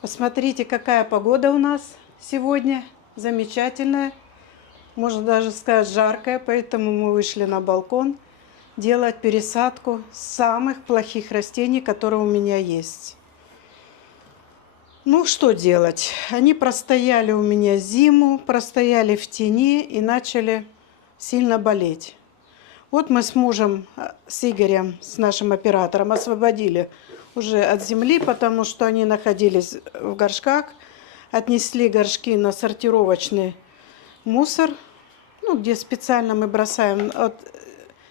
Посмотрите, какая погода у нас сегодня. Замечательная. Можно даже сказать жаркая. Поэтому мы вышли на балкон делать пересадку самых плохих растений, которые у меня есть. Ну, что делать? Они простояли у меня зиму, простояли в тени и начали сильно болеть. Вот мы с мужем, с Игорем, с нашим оператором, освободили уже от земли, потому что они находились в горшках. Отнесли горшки на сортировочный мусор, ну, где специально мы бросаем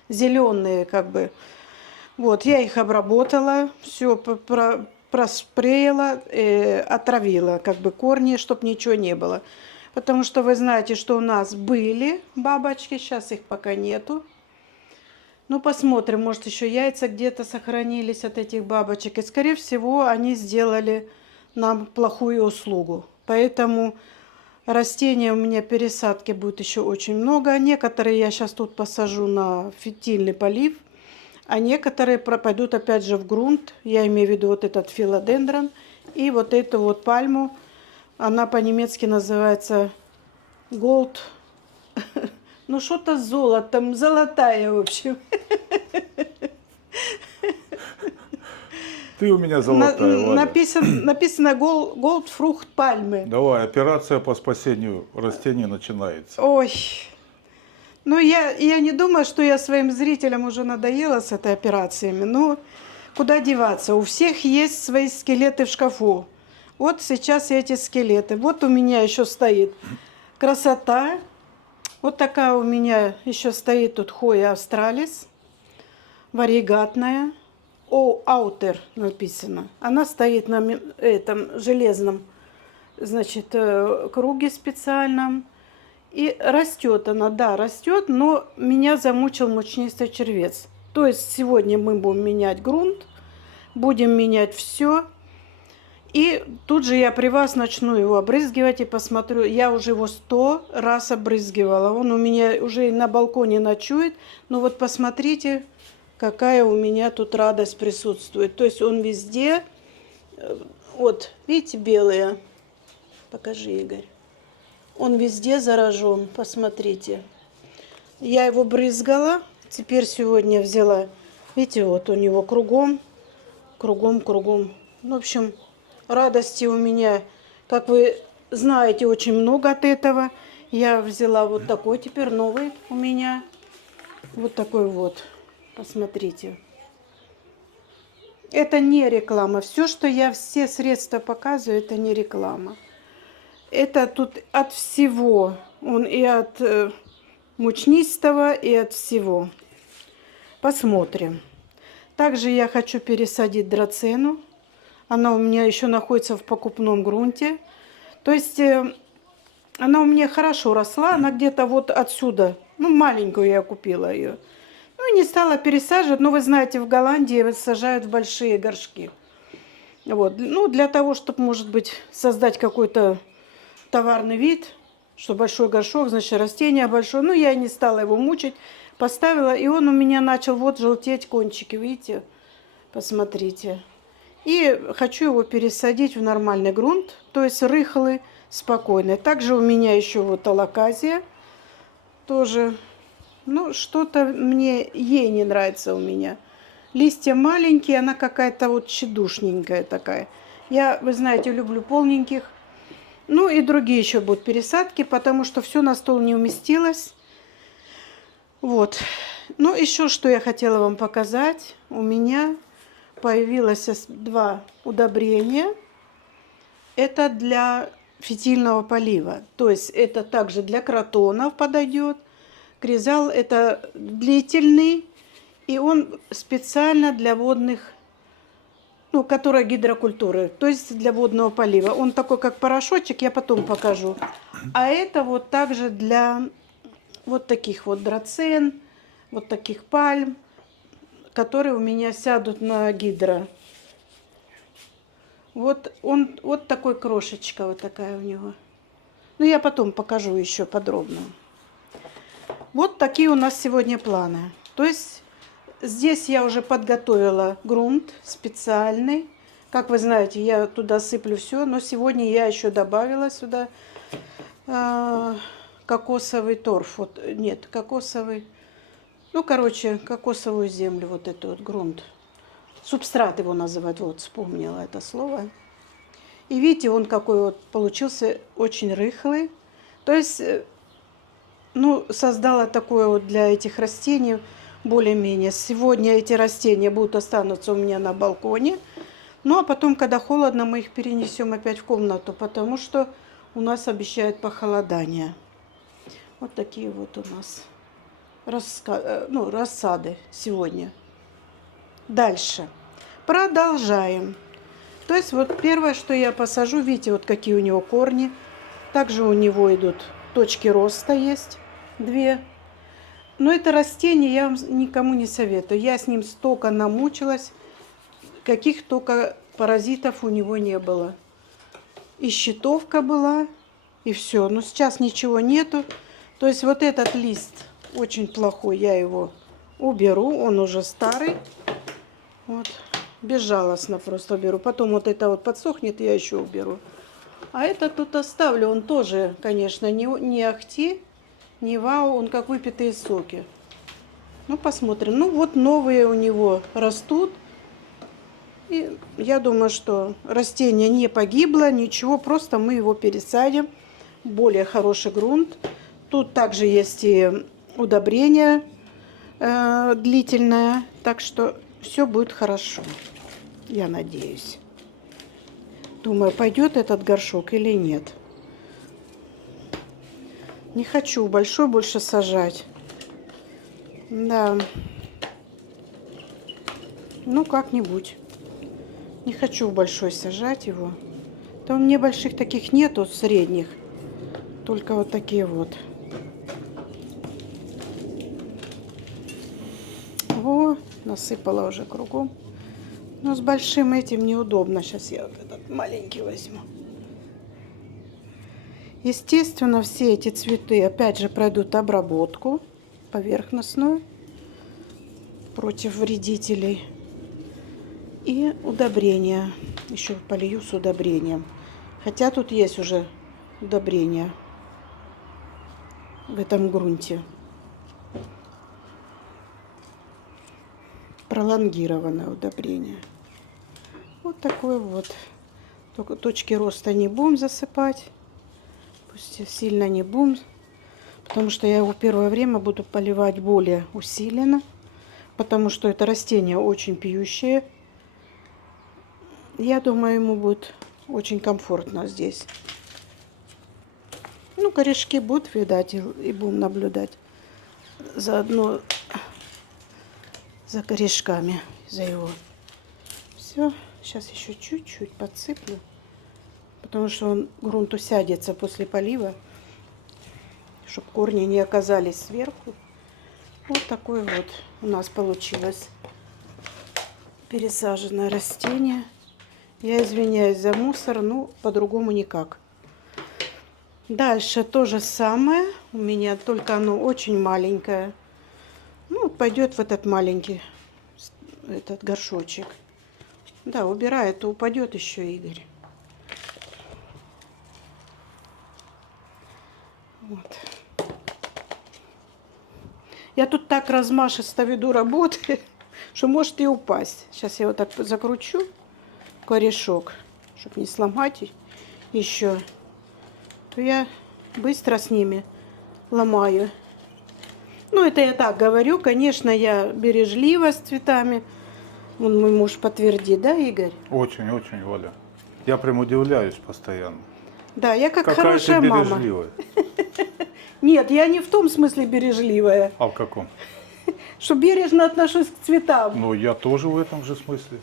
зеленые, как бы. Вот, я их обработала, все проспреяла, отравила, как бы корни, чтобы ничего не было. Потому что вы знаете, что у нас были бабочки, сейчас их пока нету. Ну, посмотрим, может, еще яйца где-то сохранились от этих бабочек. И, скорее всего, они сделали нам плохую услугу. Поэтому растения у меня пересадки будет еще очень много. Некоторые я сейчас тут посажу на фитильный полив, а некоторые пойдут опять же в грунт. Я имею в виду вот этот филодендрон и вот эту вот пальму. Она по-немецки называется Gold. Ну, что-то с золотом, золотая, в общем. Ты у меня золотая, Валя. Написано Gold Frucht пальмы. Давай, операция по спасению растений начинается. Ой, ну я не думаю, что я своим зрителям уже надоела с этой операциями. Ну, куда деваться? У всех есть свои скелеты в шкафу. Вот сейчас эти скелеты. Вот у меня еще стоит красота. Вот такая у меня еще стоит тут Хоя австралис, варигатная, аутер написано. Она стоит на этом железном, значит, круге специальном. И растет она, да, растет, но меня замучил мучнистый червец. То есть сегодня мы будем менять грунт, будем менять все. И тут же я при вас начну его обрызгивать и посмотрю. Я уже его 100 раз обрызгивала. Он у меня уже на балконе ночует. Но вот посмотрите, какая у меня тут радость присутствует. То есть он везде. Вот, видите, белые. Покажи, Игорь. Он везде заражен. Посмотрите. Я его брызгала. Теперь сегодня взяла. Видите, вот у него кругом. Кругом. В общем, радости у меня, как вы знаете, очень много от этого. Я взяла вот такой теперь новый у меня. Вот такой вот. Посмотрите. Это не реклама. Все средства показываю, это не реклама. Это тут от всего. Он и от мучнистого, и от всего. Посмотрим. Также я хочу пересадить драцену. Она у меня еще находится в покупном грунте. То есть она у меня хорошо росла. Она где-то вот отсюда. Ну, маленькую я купила ее. Ну, и не стала пересаживать. Но вы знаете, в Голландии сажают в большие горшки. Вот. Ну, для того, чтобы, может быть, создать какой-то товарный вид, что большой горшок, значит, растение большое. Ну, я не стала его мучить. Поставила, и он у меня начал вот желтеть кончики. Видите? Посмотрите. И хочу его пересадить в нормальный грунт, то есть рыхлый, спокойный. Также у меня еще вот алаказия тоже. Ну, что-то мне ей не нравится у меня. Листья маленькие, она какая-то вот тщедушненькая такая. Я, вы знаете, люблю полненьких. Ну и другие еще будут пересадки, потому что все на стол не уместилось. Вот. Ну, еще что я хотела вам показать. У меня появилось 2 удобрения. Это для фитильного полива. То есть это также для кротонов подойдет. Кризал это длительный. И он специально для водных, ну, которые гидрокультуры. То есть для водного полива. Он такой, как порошочек, я потом покажу. А это вот также для вот таких вот драцен, вот таких пальм, которые у меня сядут на гидро. Вот он, вот такой крошечка, вот такая у него. Ну, я потом покажу еще подробно. Вот такие у нас сегодня планы. То есть здесь я уже подготовила грунт специальный. Как вы знаете, я туда сыплю все, но сегодня я еще добавила сюда кокосовый торф. Вот, нет, кокосовый, ну, короче, кокосовую землю, вот этот вот грунт. Субстрат его называют, вот, вспомнила это слово. И видите, он какой вот получился, очень рыхлый. То есть, ну, создала такое вот для этих растений более-менее. Сегодня эти растения будут останутся у меня на балконе. Ну, а потом, когда холодно, мы их перенесем опять в комнату, потому что у нас обещают похолодание. Вот такие вот у нас рассады сегодня. Дальше. Продолжаем. То есть вот первое, что я посажу, видите, вот какие у него корни. Также у него идут точки роста есть, 2. Но это растение я вам никому не советую. Я с ним столько намучилась, каких только паразитов у него не было. И щитовка была, и все. Но сейчас ничего нету. То есть вот этот лист очень плохой, я его уберу, он уже старый. Вот. Безжалостно просто уберу. Потом вот это вот подсохнет, я еще уберу. А это тут оставлю. Он тоже, конечно, не ахти, не вау. Он как выпитые соки. Ну, посмотрим. Ну, вот новые у него растут. И я думаю, что растение не погибло, ничего. Просто мы его пересадим в более хороший грунт. Тут также есть и удобрение длительное. Так что все будет хорошо. Я надеюсь. Думаю, пойдет этот горшок или нет. Не хочу большой больше сажать. Да. Ну, как-нибудь. Не хочу в большой сажать его. То у меня больших таких нету, средних. Только вот такие вот. О, насыпала уже кругом. Но с большим этим неудобно. Сейчас я вот этот маленький возьму. Естественно, все эти цветы опять же пройдут обработку поверхностную против вредителей. И удобрения. Еще полью с удобрением. Хотя тут есть уже удобрения в этом грунте. Пролонгированное удобрение. Вот такой вот. Только точки роста не будем засыпать. Пусть сильно не будем. Потому что я его первое время буду поливать более усиленно. Потому что это растение очень пьющее. Я думаю, ему будет очень комфортно здесь. Ну, корешки будут, видать, и будем наблюдать заодно за корешками, за его. Все, сейчас еще чуть-чуть подсыплю, потому что он грунт усядется после полива, чтобы корни не оказались сверху. Вот такой вот у нас получилось пересаженное растение. Я извиняюсь за мусор, но по-другому никак. Дальше то же самое. У меня только оно очень маленькое. Ну, пойдет в этот маленький этот горшочек. Да, убирает, то упадет еще, Игорь. Вот. Я тут так размашисто веду работы, что может и упасть. Сейчас я вот так закручу корешок, чтобы не сломать еще. То я быстро с ними ломаю. Ну, это я так говорю. Конечно, я бережлива с цветами. Вон мой муж подтвердит, да, Игорь? Очень, очень, Валя. Я прям удивляюсь постоянно. Да, я как Какая хорошая ты мама. бережливая. Нет, я не в том смысле бережливая, А в каком? что бережно отношусь к цветам. Ну, я тоже в этом же смысле.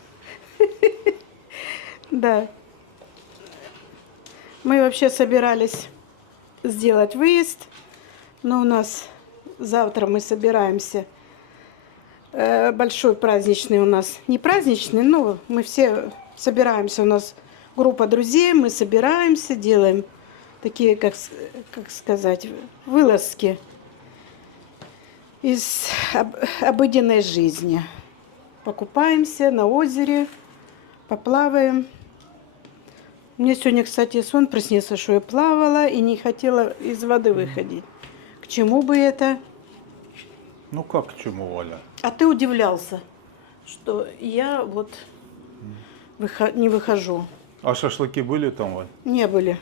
Да. Мы вообще собирались сделать выезд, но у нас завтра мы собираемся. Большой праздничный у нас, не праздничный, но мы все собираемся. У нас группа друзей, мы собираемся, делаем такие, как сказать, вылазки из обыденной жизни. Покупаемся на озере, Поплаваем. Мне сегодня, кстати, сон приснился, что я плавала и не хотела из воды выходить. К чему бы это? Ну как к чему, Валя? А ты удивлялся, что я вот не выхожу. А шашлыки были там, Валь? Не были.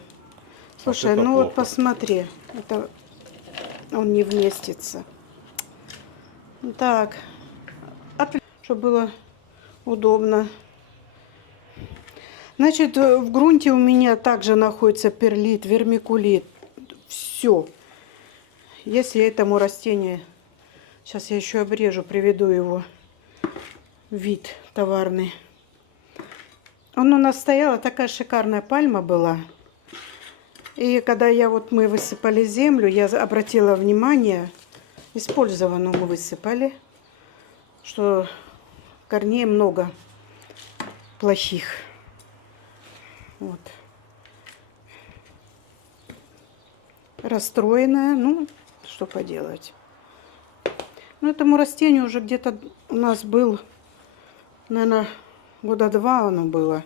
Слушай, это ну вот плохо. посмотри. Это он не вместится. Так. Чтобы было удобно. Значит, в грунте у меня также находится перлит, вермикулит. Все. Если этому растению... Сейчас я еще обрежу, приведу его вид товарный. Он у нас стояла, такая шикарная пальма была. И когда мы высыпали землю, я обратила внимание, использованную мы высыпали, что корней много плохих. Вот. Расстроенная, ну, что поделать. Ну, этому растению уже где-то у нас был, наверное, года 2 оно было.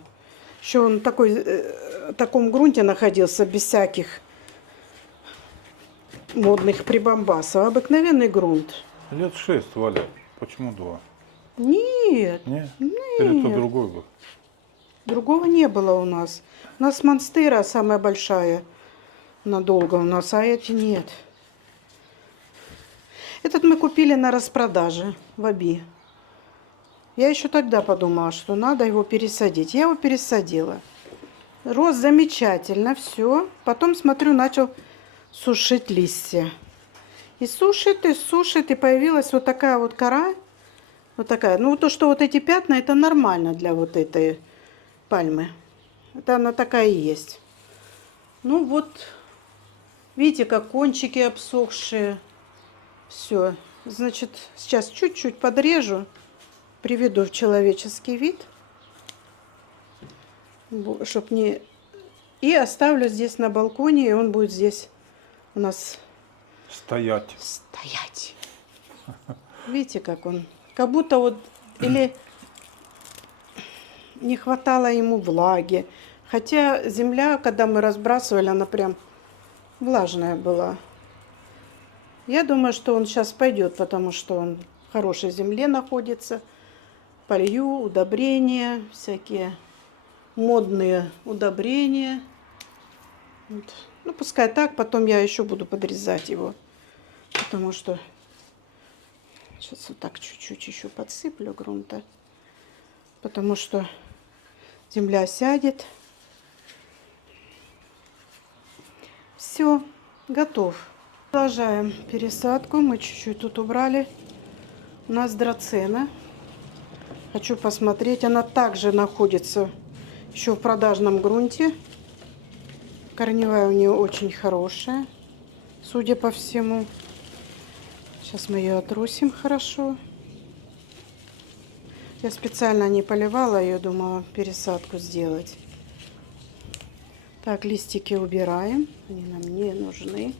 Еще он в таком грунте находился, без всяких модных прибамбасов. Обыкновенный грунт. Лет 6, Валя. Почему 2? Нет, Не? нет. Или то другой был? Другого не было у нас. У нас монстера самая большая надолго у нас, а эти нет. Этот мы купили на распродаже в Аби. Я еще тогда подумала, что надо его пересадить. Я его пересадила. Рос замечательно, все. Потом, смотрю, начал сушить листья. И сушит, и появилась вот такая вот кора. Вот такая. Ну, то, что вот эти пятна, это нормально для вот этой пальмы. Это она такая и есть. Ну, вот, видите, как кончики обсохшие. Все. Значит, сейчас чуть-чуть подрежу. Приведу в человеческий вид. Чтоб не... И оставлю здесь на балконе, и он будет здесь у нас... Стоять. Стоять. Видите, как он? Как будто вот... Или не хватало ему влаги. Хотя земля, когда мы разбрасывали, она прям влажная была. Я думаю, что он сейчас пойдет, потому что он в хорошей земле находится. Полью, удобрения, всякие модные удобрения. Вот. Ну, пускай так, потом я еще буду подрезать его. Потому что сейчас вот так чуть-чуть еще подсыплю грунта. Потому что земля сядет. Все, готов. Продолжаем пересадку. Мы чуть-чуть тут убрали. У нас драцена. Хочу посмотреть. Она также находится еще в продажном грунте. Корневая у нее очень хорошая, судя по всему. Сейчас мы ее отрусим хорошо. Я специально не поливала ее, думала пересадку сделать. Так, листики убираем. Они нам не нужны.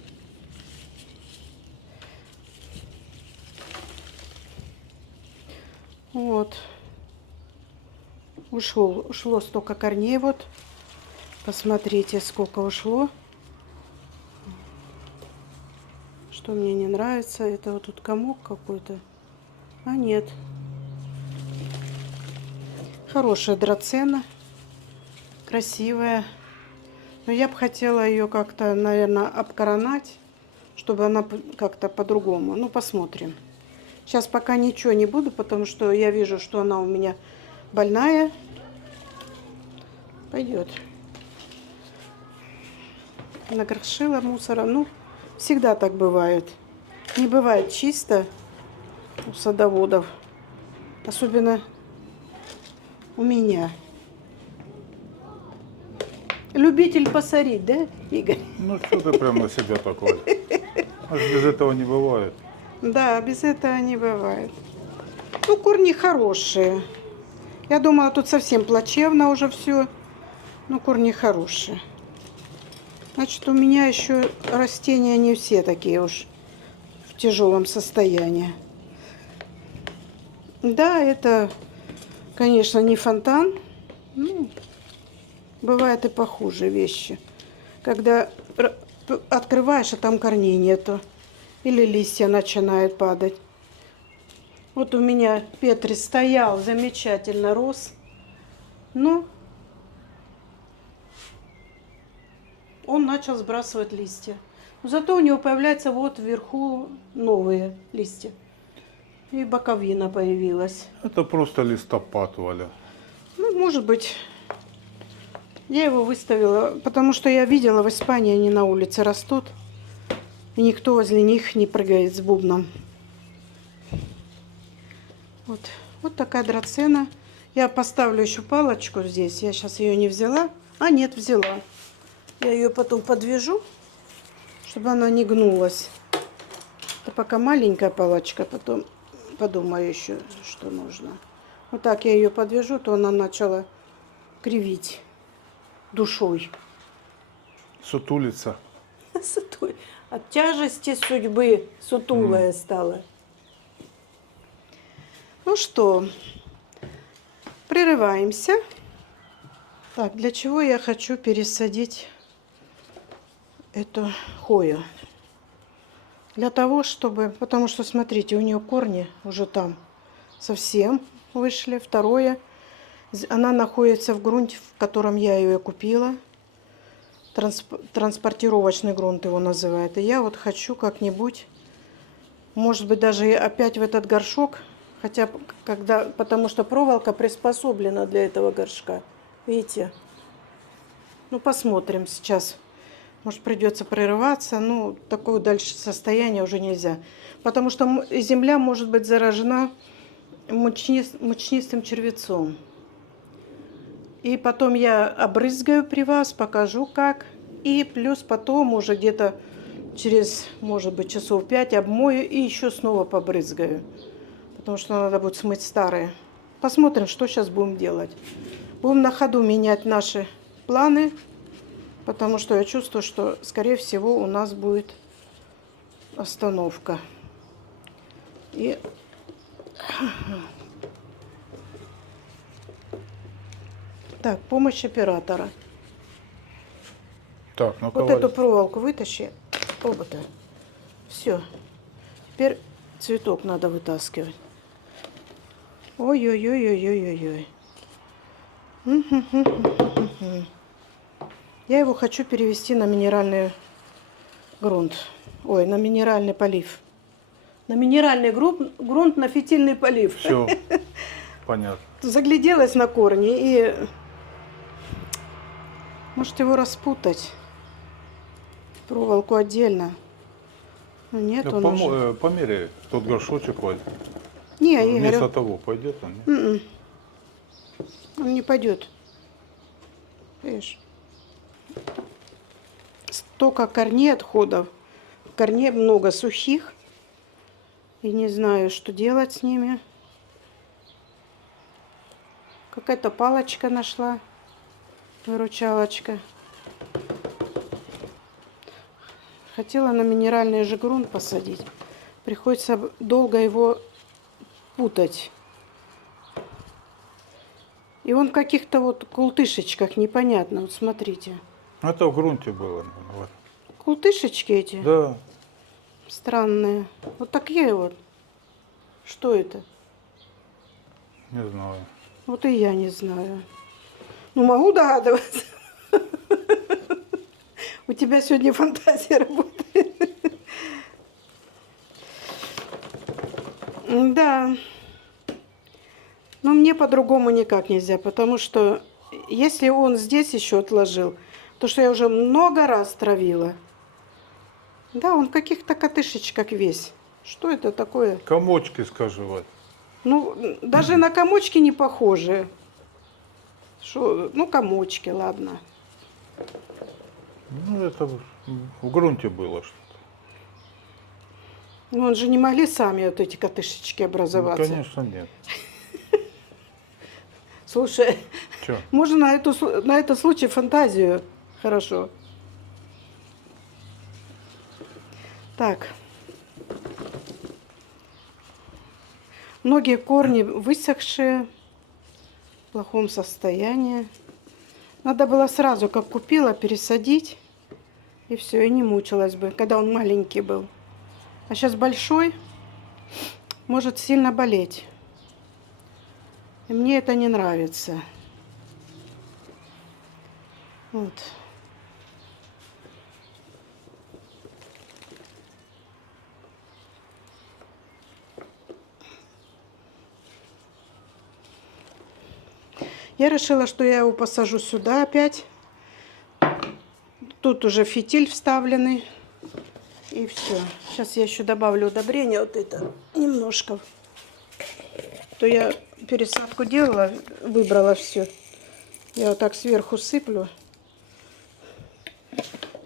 Вот. Ушло столько корней. Вот. Посмотрите, сколько ушло. Что мне не нравится. Это вот тут комок какой-то. А нет. Хорошая драцена. Красивая. Но я бы хотела ее как-то, наверное, обкоронать. Чтобы она как-то по-другому. Ну, посмотрим. Сейчас пока ничего не буду, потому что я вижу, что она у меня больная. Пойдет. Накрошила мусора. Ну, всегда так бывает. Не бывает чисто у садоводов. Особенно у меня. Любитель посорить, да, Игорь? Ну что ты прям на себя такой? Без этого не бывает. Да, без этого не бывает. Ну, корни хорошие. Я думала, тут совсем плачевно уже все. Но корни хорошие. Значит, у меня еще растения не все такие уж в тяжелом состоянии. Да, это, конечно, не фонтан. Ну, бывает и похуже вещи. Когда открываешь, а там корней нету. Или листья начинают падать. Вот у меня Петри стоял, замечательно рос. Но он начал сбрасывать листья. Зато у него появляются вот вверху новые листья. И боковина появилась. Это просто листопад, Валя. Ну, может быть. Я его выставила, потому что я видела, в Испании они на улице растут. И никто возле них не прыгает с бубном. Вот такая драцена. Я поставлю еще палочку здесь. Я сейчас ее не взяла. А, нет, взяла. Я ее потом подвяжу, чтобы она не гнулась. Это пока маленькая палочка, потом подумаю еще, что нужно. Вот так я ее подвяжу, то она начала кривить душой. Сутулица. От тяжести судьбы сутулая стала. Ну что, прерываемся. Так, для чего я хочу пересадить эту хою? Для того, чтобы... Потому что, смотрите, у нее корни уже там совсем вышли. Второе, она находится в грунте, в котором я ее купила. Транспортировочный грунт его называют. И я вот хочу как-нибудь, может быть, даже опять в этот горшок. Хотя, потому что проволока приспособлена для этого горшка. Видите? Ну, посмотрим сейчас. Может, придется прерываться. Ну, такое дальше состояние уже нельзя. Потому что земля может быть заражена мучнистым червецом. И потом я обрызгаю при вас, покажу как. И плюс потом уже где-то через, может быть, часов 5 обмою и еще снова побрызгаю. Потому что надо будет смыть старые. Посмотрим, что сейчас будем делать. Будем на ходу менять наши планы. Потому что я чувствую, что, скорее всего, у нас будет остановка. И... Так, помощь оператора. Так, ну-ка, Вот Валя. эту проволоку вытащи. Оба-то. Все. Теперь цветок надо вытаскивать. Ой-ой-ой-ой-ой-ой-ой. Я его хочу перевести на минеральный грунт. Ой, на минеральный полив. На минеральный грунт, на фитильный полив. Все, понятно. Загляделась на корни и... Может его распутать. Проволоку отдельно. Но нет, Ну, он уже... померяй тот горшочек, Валь. Не, Игорь, Вместо того пойдет он? Нет? он не пойдет. Видишь? Столько корней отходов. Корней много сухих. И не знаю, что делать с ними. Какая-то палочка нашла. Выручалочка. Хотела на минеральный же грунт посадить. Приходится долго его путать. И он в каких-то вот култышечках непонятно. Вот смотрите. Это в грунте было. Вот. Култышечки эти Да. странные. Вот такие вот. Что это? Не знаю. Вот и я не знаю. Ну, могу догадываться. У тебя сегодня фантазия работает. Да. Но мне по-другому никак нельзя, потому что если он здесь еще отложил, то что я уже много раз травила. Да, он в каких-то котышечках весь. Что это такое? Комочки, скажи, Валь. Ну, даже на комочки не похожи. Что, ну, комочки, ладно. Ну, это в грунте было что-то. Ну, он же не могли сами вот эти котышечки Ну, образоваться. конечно, нет. Слушай, Че? можно на этот случай фантазию. Хорошо. Так. Многие корни высохшие, плохом состоянии. Надо было сразу, как купила, пересадить. И все, и не мучилась бы, когда он маленький был. А сейчас большой, может сильно болеть. И мне это не нравится. Вот. Я решила, что я его посажу сюда опять. Тут уже фитиль вставленный. И все. Сейчас я еще добавлю удобрения. Вот это немножко. То я пересадку делала, выбрала все. Я вот так сверху сыплю.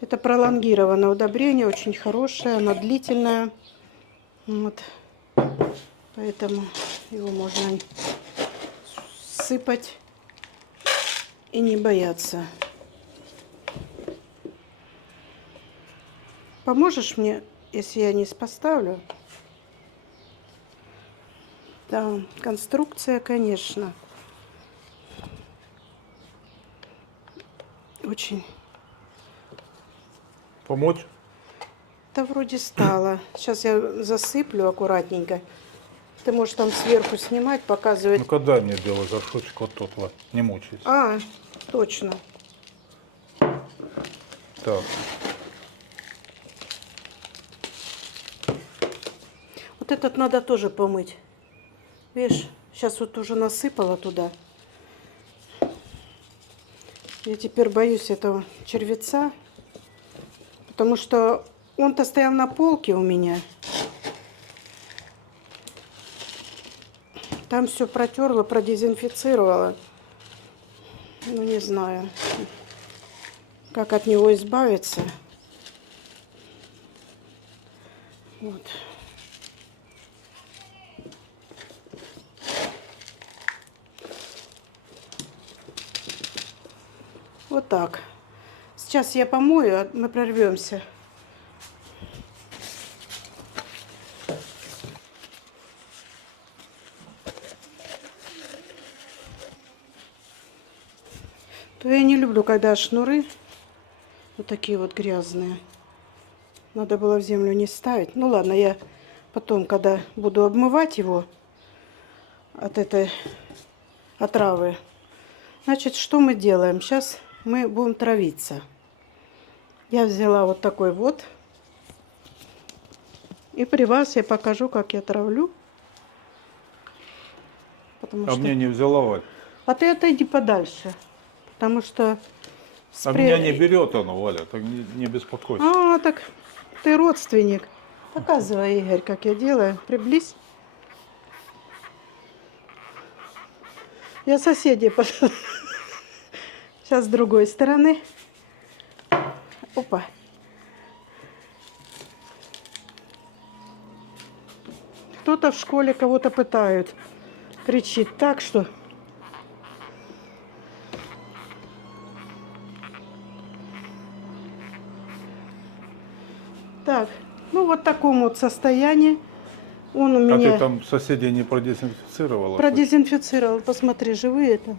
Это пролонгированное удобрение, очень хорошее, оно длительное. Вот. Поэтому его можно сыпать и не бояться. Поможешь мне, если я не поставлю? Да, конструкция, конечно. Очень. Помочь? Да вроде стало. Сейчас я засыплю аккуратненько. Ты можешь там сверху снимать, показывать. Ну-ка дай мне белый горшочек, вот тот вот, не мучайся. А, точно. Так, Вот этот надо тоже помыть. Видишь, сейчас вот уже насыпала туда. Я теперь боюсь этого червеца, потому что он-то стоял на полке у меня. Там все протерла, продезинфицировала. Ну, не знаю, как от него избавиться. Вот. Вот так. Сейчас я помою, а мы прорвемся. То я не люблю, когда шнуры вот такие вот грязные. Надо было в землю не ставить. Ну ладно, я потом, когда буду обмывать его от этой отравы. Значит, что мы делаем? Сейчас мы будем травиться. Я взяла вот такой вот. И при вас я покажу, как я травлю. Потому а мне не взяла, Валь? А ты отойди подальше. Потому что... А меня не берет оно, Валя, так не беспокойся. А, так ты родственник. Показывай, Игорь, как я делаю. Приблизь. Я соседей пошла. Сейчас с другой стороны. Опа. Кто-то в школе кого-то пытают. Кричит так, что... Так, ну вот в таком вот состоянии. Он у А меня ты там соседей не продезинфицировала? продезинфицировал. Посмотри, живые там.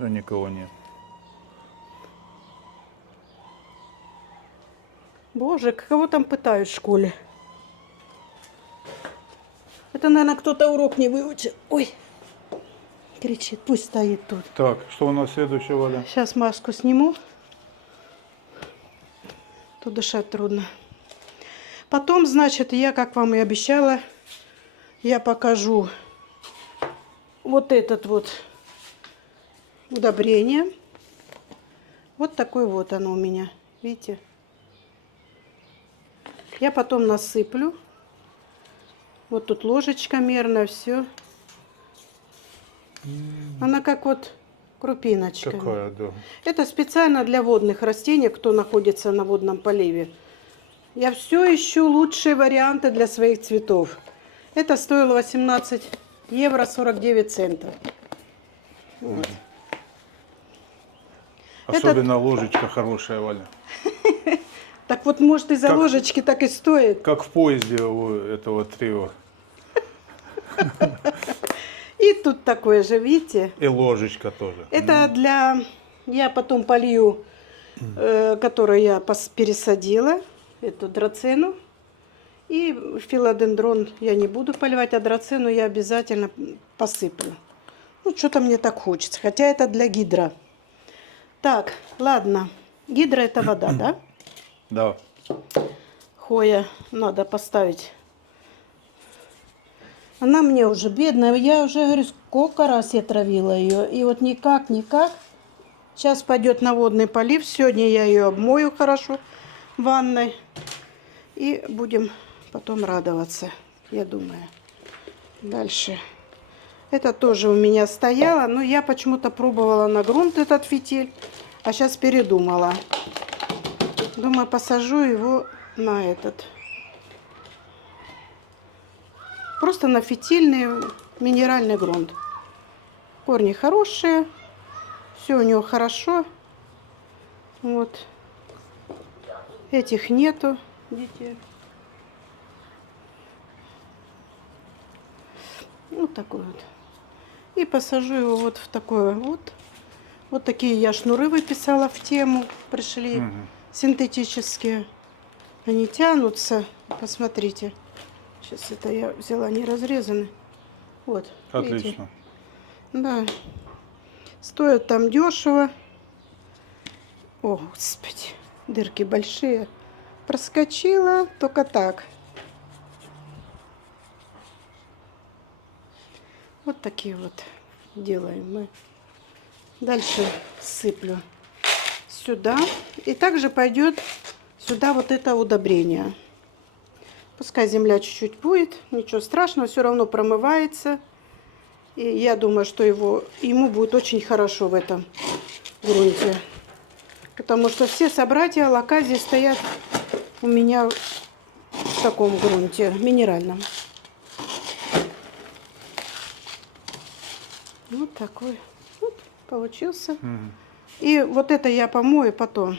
А никого нет. Боже, кого там пытают в школе? Это, наверное, кто-то урок не выучил. Ой, кричит, пусть стоит тут. Так, что у нас следующее, Валя? Сейчас маску сниму. Тут дышать трудно. Потом, значит, я, как вам и обещала, я покажу вот этот вот удобрение. Вот такой вот оно у меня. Видите? Я потом насыплю. Вот тут ложечка мерно, все. Она как вот крупиночка. Какая, да. Это специально для водных растений, кто находится на водном поливе. Я все ищу лучшие варианты для своих цветов. Это стоило 18 евро 49 центов. Вот. Особенно ложечка хорошая, Валя. Так вот, может, из-за Как- ложечки так и стоит. Как в поезде у этого трио. тут такой же, видите? И ложечка тоже. Это для... Я потом полью, которую я пересадила, эту драцену. И филодендрон я не буду поливать, а драцену я обязательно посыплю. Ну, что-то мне так хочется. Хотя это для гидра. Так, ладно. Гидра это вода, да? Да. Хоя надо поставить. Она мне уже бедная. Я уже говорю, сколько раз я травила ее. И вот никак. Сейчас пойдет на водный полив. Сегодня я ее обмою хорошо в ванной. И будем потом радоваться, я думаю. Дальше. Это тоже у меня стояло. Но я почему-то пробовала на грунт этот фитиль. А сейчас передумала. Думаю, посажу его на этот. Просто на фитильный минеральный грунт. Корни хорошие. Все у него хорошо. Вот. Этих нету. Видите? Вот такой вот. И посажу его вот в такое вот. Вот такие я шнуры выписала в тему. Пришли синтетические. Они тянутся. Посмотрите. Сейчас это я взяла не разрезанный. Вот. Отлично. Видите? Да. Стоят там дешево. О, господи. Дырки большие. Проскочила только так. Вот такие вот делаем мы. Дальше сыплю сюда. И также пойдет сюда вот это удобрение. Пускай земля чуть-чуть будет. Ничего страшного, все равно промывается. И я думаю, что ему будет очень хорошо в этом грунте. Потому что все собратья лаказии стоят у меня в таком грунте, минеральном. Вот такой вот получился. И вот это я помою потом.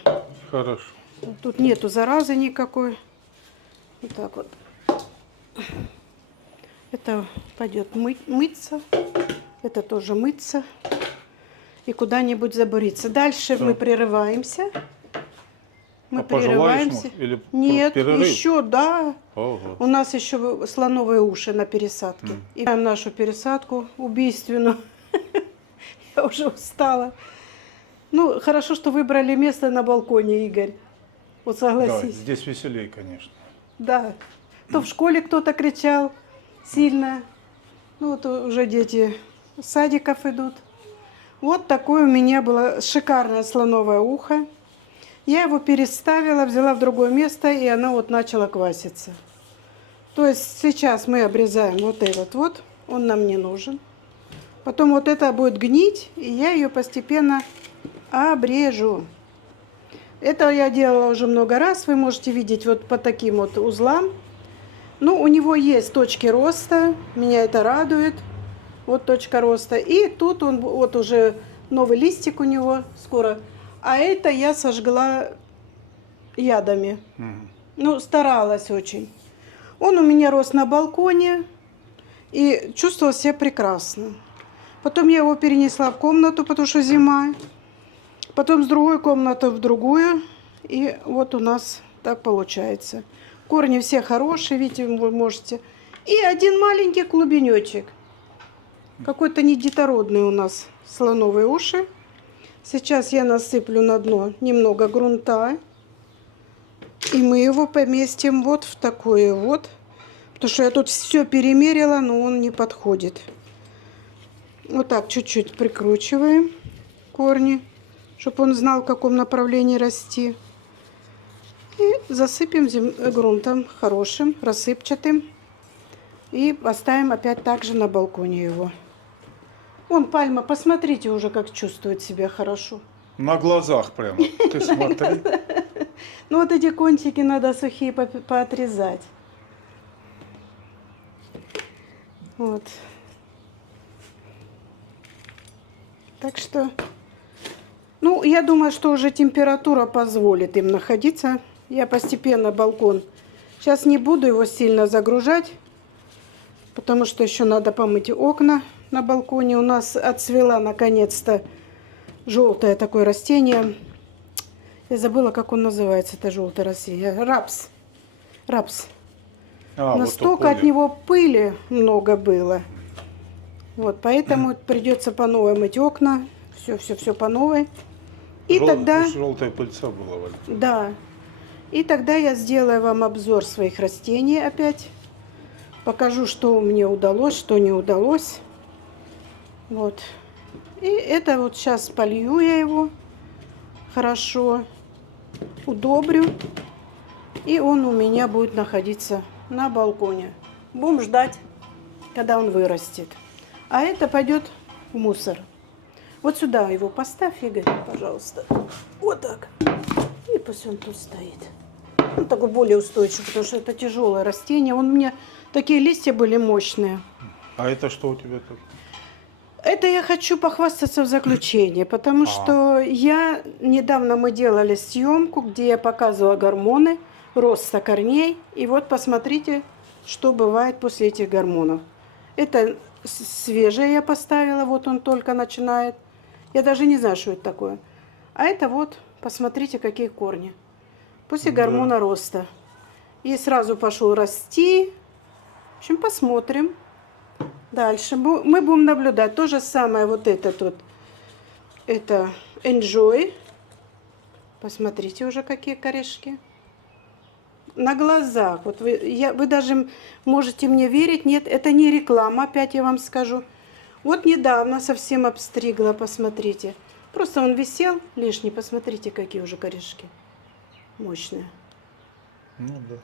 Хорошо. Тут нету заразы никакой. Вот так вот. Это пойдет мыться. Это тоже мыться. И куда-нибудь забуриться. Дальше мы прерываемся. Мы по желающему прерываемся. или Нет, перерыв? еще, да. Ого. У нас еще слоновые уши на пересадке. И нашу пересадку убийственную. Я уже устала. Ну, хорошо, что выбрали место на балконе, Игорь. Вот Да, согласись. здесь веселее, конечно. Да. То в школе кто-то кричал сильно. Ну, вот уже дети с садиков идут. Вот такое у меня было шикарное слоновое ухо. Я его переставила, взяла в другое место, и оно вот начало кваситься. То есть сейчас мы обрезаем вот этот вот, он нам не нужен. Потом вот это будет гнить, и я ее постепенно обрежу. Это я делала уже много раз, вы можете видеть вот по таким вот узлам. Ну, у него есть точки роста, меня это радует. Вот точка роста. И тут он вот уже новый листик у него скоро. А это я сожгла ядами. Ну, старалась очень. Он у меня рос на балконе и чувствовал себя прекрасно. Потом я его перенесла в комнату, потому что зима. Потом с другой комнаты в другую. И вот у нас так получается. Корни все хорошие, видите, вы можете. И один маленький клубенечек. Какой-то недетородный у нас слоновые уши. Сейчас я насыплю на дно немного грунта. И мы его поместим вот в такое вот. Потому что я тут все перемерила, но он не подходит. Вот так чуть-чуть прикручиваем корни, чтобы он знал, в каком направлении расти. И засыпем грунтом хорошим, рассыпчатым. И поставим опять также на балконе его. Вон пальма, посмотрите уже, как чувствует себя хорошо. На глазах прямо. Ты смотри. Ну вот эти кончики надо сухие поотрезать. Вот. Так что, ну, я думаю, что уже температура позволит им находиться. Я постепенно балкон. Сейчас не буду его сильно загружать, потому что еще надо помыть окна. на балконе у нас отцвела наконец-то желтое такое растение. Я забыла, как он называется, это желтое растение. Рапс. Рапс. А, Настолько вот от него пыли много было. Вот, поэтому придется по новой мыть окна. Все по новой. И тогда... Желтая пыльца была, Валя. Да. И тогда я сделаю вам обзор своих растений опять. Покажу, что мне удалось, что не удалось. Вот. И это вот сейчас полью я его хорошо, удобрю. И он у меня будет находиться на балконе. Будем ждать, когда он вырастет. А это пойдет в мусор. Вот сюда его поставь, Игорь, пожалуйста. Вот так. И пусть он тут стоит. Он такой более устойчивый, потому что это тяжелое растение. Он у меня такие листья были мощные. А это что у тебя тут? Это я хочу похвастаться в заключении, потому что недавно мы делали съемку, где я показывала гормоны роста корней. И вот посмотрите, что бывает после этих гормонов. Это свежее я поставила, вот он только начинает. Я даже не знаю, что это такое. А это вот, посмотрите, какие корни. После гормона роста. И сразу пошел расти. В общем, посмотрим. Дальше мы будем наблюдать. То же самое вот это тут. Это Enjoy. Посмотрите уже, какие корешки. На глазах. Вот вы даже можете мне верить. Нет, это не реклама, опять я вам скажу. Вот недавно совсем обстригла, посмотрите. Просто он висел лишний. Посмотрите, какие уже корешки. Мощные. Ну да.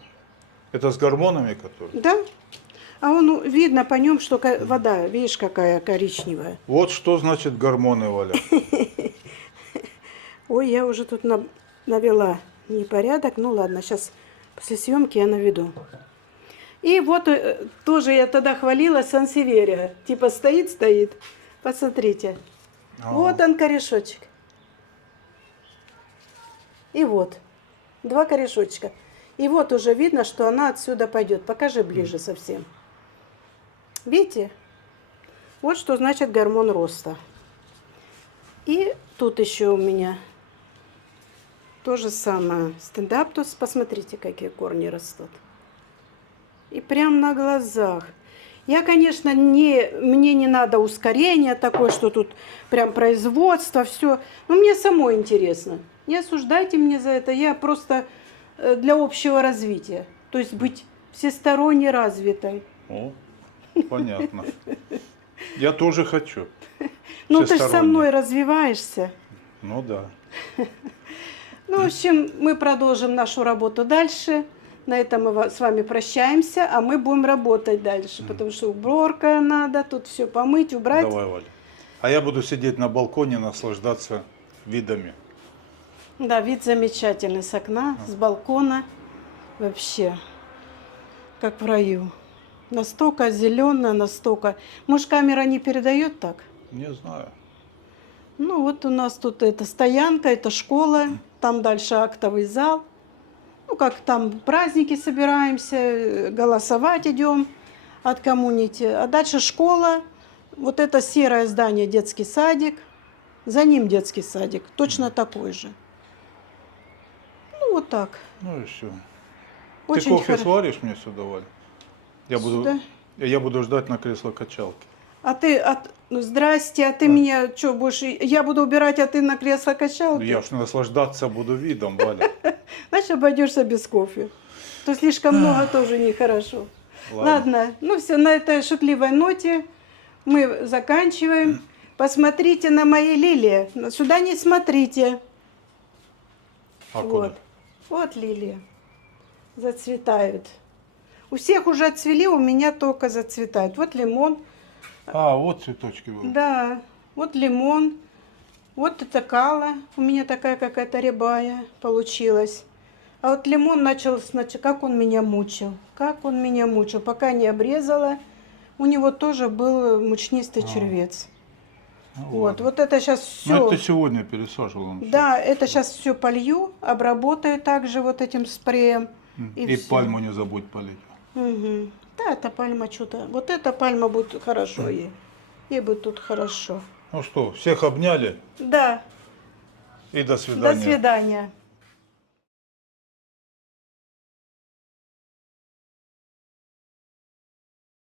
Это с гормонами, которые? Да. А он, видно по нем, что вода, видишь, какая коричневая. Вот что значит гормоны, Валя. Ой, я уже тут навела непорядок. Ну ладно, сейчас после съемки я наведу. И вот тоже я тогда хвалила сансеверия. Типа стоит. Посмотрите. Вот он корешочек. И вот. 2 корешочка. И вот уже видно, что она отсюда пойдет. Покажи ближе совсем. Видите? Вот что значит гормон роста. И тут еще у меня то же самое. Стендаптус. Посмотрите, какие корни растут. И прям на глазах. Я, конечно, мне не надо ускорения такое, что тут прям производство, все. Но мне самой интересно. Не осуждайте меня за это. Я просто для общего развития. То есть быть всесторонне развитой. О, понятно. Я тоже хочу. Ну, ты же со Всесторонне. мной развиваешься. Ну да. Ну, в общем, мы продолжим нашу работу дальше. На этом мы с вами прощаемся, а мы будем работать дальше, потому что уборка надо, тут все помыть, убрать. Давай, Валя. А я буду сидеть на балконе, наслаждаться видами. Да, вид замечательный с окна, с балкона. Вообще, как в раю. Настолько зелено, настолько... Может, камера не передает так? Не знаю. Ну, вот у нас тут это стоянка, это школа, там дальше актовый зал. Ну, как там праздники собираемся, голосовать идем от коммунити. А дальше школа, вот это серое здание, детский садик. За ним детский садик, точно такой же. Ну, вот так. Ну и все. Ты Очень кофе хорошо. сваришь мне сюда, Валя? Сюда? Я буду ждать на кресло-качалке. А ты, ну, здрасте, а ты меня что, будешь... Я буду убирать, а ты на кресло-качалке? Я ж наслаждаться буду видом, Валя. Значит, обойдешься без кофе. То слишком много тоже нехорошо. Ладно, ну все, на этой шутливой ноте мы заканчиваем. Посмотрите на мои лилии. Сюда не смотрите. А Вот. куда? Вот лилии. Зацветают. У всех уже отцвели, у меня только зацветают. Вот лимон. А, вот цветочки были. Да, вот лимон. Вот это кала. У меня такая какая-то рябая получилась. А вот лимон начал, значит, как он меня мучил. Как он меня мучил. Пока не обрезала, у него тоже был мучнистый червец. Вот, вот это сейчас все. Ну, это сегодня пересаживал. Да, это сейчас все полью, обработаю также вот этим спреем. И всё. пальму не забудь полить. Угу. Да, эта пальма что-то. Вот эта пальма будет хорошо ей. И бы тут хорошо. Ну что, всех обняли Да, и до свидания. до свидания.